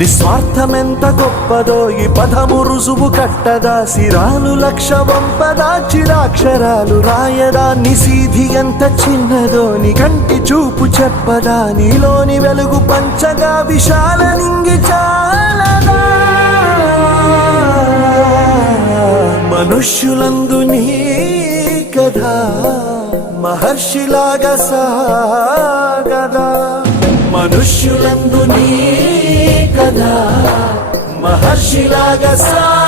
నిస్వార్థమెంత గొప్పదో ఈ పదము రుజువు కట్టదా, సిరాలు లక్ష వంపదా చిరాక్షరాలు రాయదా, నిసీధి ఎంత చిన్నదో నీ కంటి చూపు చెప్పదా, నీలోని వెలుగు పంచగా విశాల నింగి చాలదా. మనుష్యులందు నీ కథ మహర్షిలాగా సాగదా, మనుష్యులందు నీ కథ మహర్షిలాగా సాగదా.